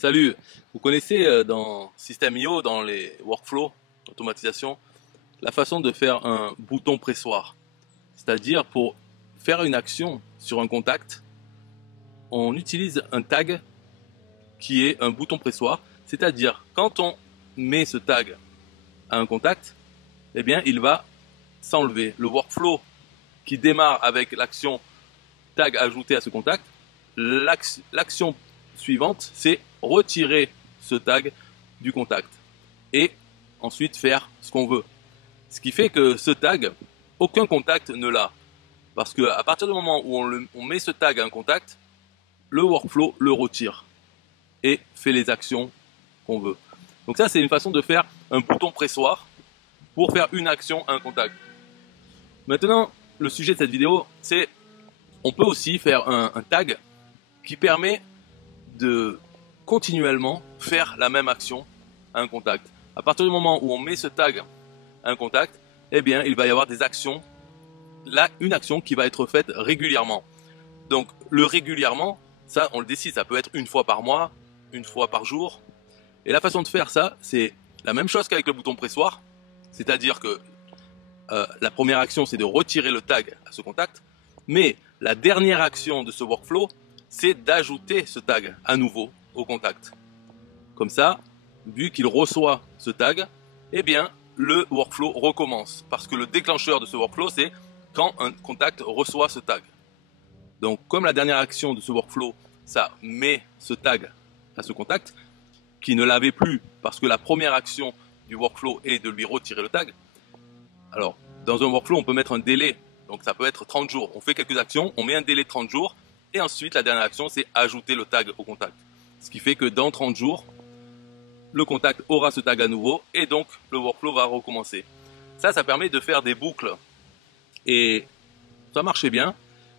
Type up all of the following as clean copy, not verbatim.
Salut, vous connaissez dans System.io, dans les workflows, automatisation, la façon de faire un bouton pressoir. C'est-à-dire pour faire une action sur un contact, on utilise un tag qui est un bouton pressoir. C'est-à-dire quand on met ce tag à un contact, eh bien il va s'enlever. Le workflow qui démarre avec l'action tag ajouté à ce contact, l'action suivante, c'est retirer ce tag du contact et ensuite faire ce qu'on veut. Ce qui fait que ce tag, aucun contact ne l'a. Parce qu'à partir du moment où on met ce tag à un contact, le workflow le retire et fait les actions qu'on veut. Donc ça, c'est une façon de faire un bouton pressoir pour faire une action à un contact. Maintenant, le sujet de cette vidéo, c'est on peut aussi faire un tag qui permet de continuellement faire la même action à un contact. À partir du moment où on met ce tag à un contact, eh bien, il va y avoir des actions, là, une action qui va être faite régulièrement. Donc, le régulièrement, ça, on le décide, ça peut être une fois par mois, une fois par jour. Et la façon de faire ça, c'est la même chose qu'avec le bouton pressoir, c'est-à-dire que la première action, c'est de retirer le tag à ce contact, mais la dernière action de ce workflow, c'est d'ajouter ce tag à nouveau au contact. Comme ça, vu qu'il reçoit ce tag, eh bien, le workflow recommence. Parce que le déclencheur de ce workflow, c'est quand un contact reçoit ce tag. Donc, comme la dernière action de ce workflow, ça met ce tag à ce contact, qui ne l'avait plus parce que la première action du workflow est de lui retirer le tag. Alors, dans un workflow, on peut mettre un délai. Donc, ça peut être 30 jours. On fait quelques actions, on met un délai de 30 jours. Et ensuite, la dernière action, c'est ajouter le tag au contact. Ce qui fait que dans 30 jours, le contact aura ce tag à nouveau et donc le workflow va recommencer. Ça permet de faire des boucles. Et ça marchait bien.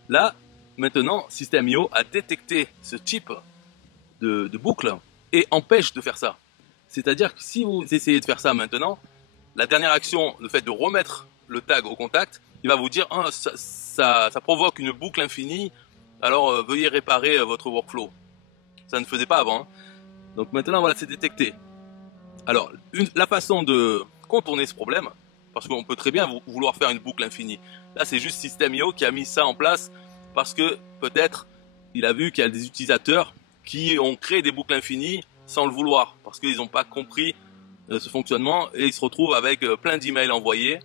Là, maintenant, System.io a détecté ce type de boucle et empêche de faire ça. C'est-à-dire que si vous essayez de faire ça maintenant, la dernière action, le fait de remettre le tag au contact, il va vous dire oh, ça provoque une boucle infinie, alors veuillez réparer votre workflow. Ça ne faisait pas avant. Hein. Donc maintenant, voilà, c'est détecté. Alors, la façon de contourner ce problème, parce qu'on peut très bien vouloir faire une boucle infinie. Là, c'est juste System.io qui a mis ça en place parce que peut-être il a vu qu'il y a des utilisateurs qui ont créé des boucles infinies sans le vouloir, parce qu'ils n'ont pas compris ce fonctionnement et ils se retrouvent avec plein d'emails envoyés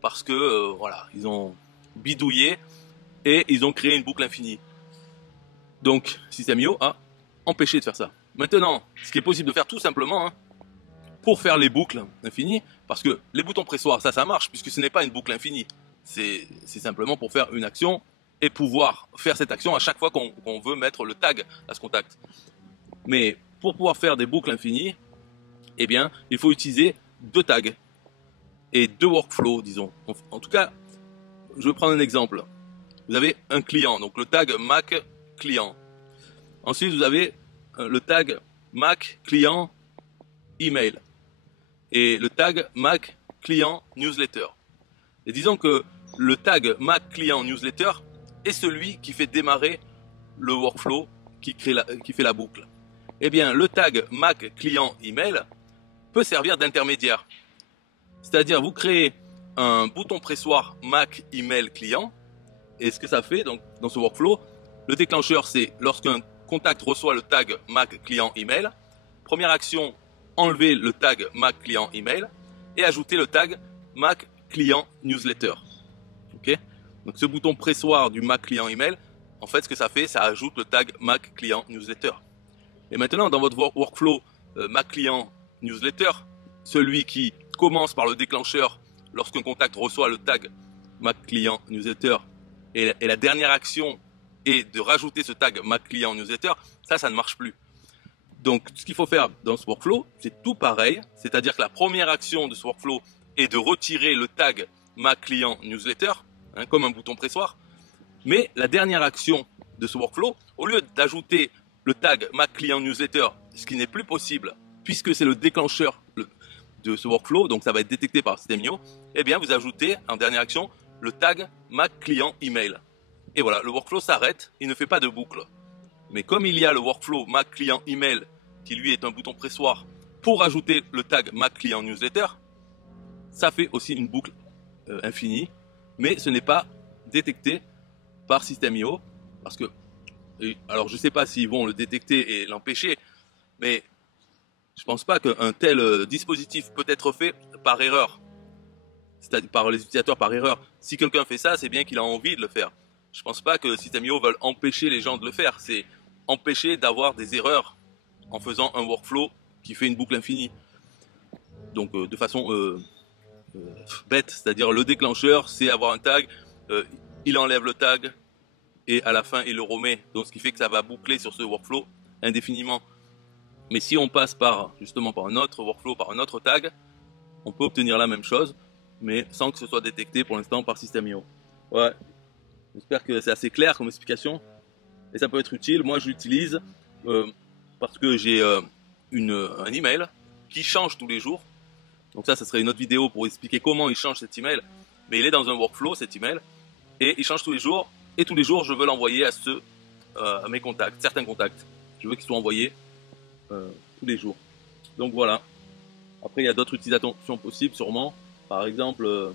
parce que voilà, ils ont bidouillé et ils ont créé une boucle infinie. Donc, System.io a empêché de faire ça. Maintenant, ce qui est possible de faire tout simplement, hein, pour faire les boucles infinies, parce que les boutons pressoirs, ça marche, puisque ce n'est pas une boucle infinie. C'est simplement pour faire une action et pouvoir faire cette action à chaque fois qu'on veut mettre le tag à ce contact. Mais pour pouvoir faire des boucles infinies, eh bien, il faut utiliser deux tags et deux workflows, disons. En tout cas, je vais prendre un exemple. Vous avez un client, donc le tag Mac client. Ensuite, vous avez le tag Mac client email et le tag Mac client newsletter. Et disons que le tag Mac client newsletter est celui qui fait démarrer le workflow qui fait la boucle. Eh bien, le tag Mac client email peut servir d'intermédiaire. C'est-à-dire, vous créez un bouton pressoir Mac email client. Et ce que ça fait donc, dans ce workflow, le déclencheur, c'est lorsqu'un contact reçoit le tag Mac client email. Première action, enlever le tag Mac client email et ajouter le tag Mac client newsletter. Okay, donc ce bouton pressoir du Mac client email, en fait, ce que ça fait, ça ajoute le tag Mac client newsletter. Et maintenant, dans votre workflow Mac client newsletter, celui qui commence par le déclencheur lorsqu'un contact reçoit le tag Mac client newsletter et la dernière action est de rajouter ce tag Mac client newsletter, ça ne marche plus. Donc, ce qu'il faut faire dans ce workflow, c'est tout pareil. C'est-à-dire que la première action de ce workflow est de retirer le tag Mac client newsletter, hein, comme un bouton pressoir. Mais la dernière action de ce workflow, au lieu d'ajouter le tag Mac client newsletter, ce qui n'est plus possible, puisque c'est le déclencheur de ce workflow, donc ça va être détecté par System.io, eh bien, vous ajoutez en dernière action le tag Mac client email. Et voilà, le workflow s'arrête, il ne fait pas de boucle. Mais comme il y a le workflow Mac client email qui lui est un bouton pressoir, pour ajouter le tag Ma Client Newsletter, ça fait aussi une boucle infinie, mais ce n'est pas détecté par System.io, parce que, alors je ne sais pas s'ils vont le détecter et l'empêcher, mais je ne pense pas qu'un tel dispositif peut être fait par erreur, c'est-à-dire par les utilisateurs par erreur. Si quelqu'un fait ça, c'est bien qu'il a envie de le faire. Je ne pense pas que System.io veulent empêcher les gens de le faire, c'est empêcher d'avoir des erreurs en faisant un workflow qui fait une boucle infinie. Donc de façon bête, c'est-à-dire le déclencheur, c'est avoir un tag, il enlève le tag et à la fin il le remet. Donc ce qui fait que ça va boucler sur ce workflow indéfiniment. Mais si on passe justement par un autre workflow, par un autre tag, on peut obtenir la même chose, mais sans que ce soit détecté pour l'instant par System.io. Ouais, j'espère que c'est assez clair comme explication et ça peut être utile. Moi je l'utilise parce que j'ai un email qui change tous les jours. Donc ça serait une autre vidéo pour expliquer comment il change cet email. Mais il est dans un workflow cet email et il change tous les jours. Et tous les jours je veux l'envoyer à mes contacts, certains contacts. Je veux qu'ils soient envoyés tous les jours. Donc voilà. Après il y a d'autres utilisations possibles sûrement. Par exemple,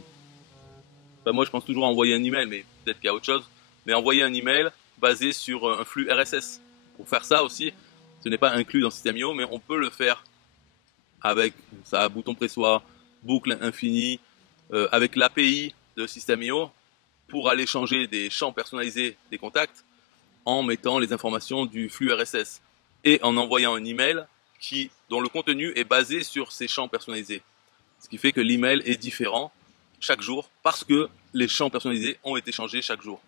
moi je pense toujours à envoyer un email, mais peut-être qu'il y a autre chose. Mais envoyer un email basé sur un flux RSS. Pour faire ça aussi, ce n'est pas inclus dans System.io, mais on peut le faire avec ça, bouton pressoir, boucle infinie, avec l'API de System.io pour aller changer des champs personnalisés des contacts en mettant les informations du flux RSS et en envoyant un email dont le contenu est basé sur ces champs personnalisés. Ce qui fait que l'email est différent chaque jour parce que les champs personnalisés ont été changés chaque jour.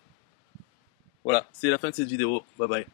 Voilà, c'est la fin de cette vidéo. Bye bye.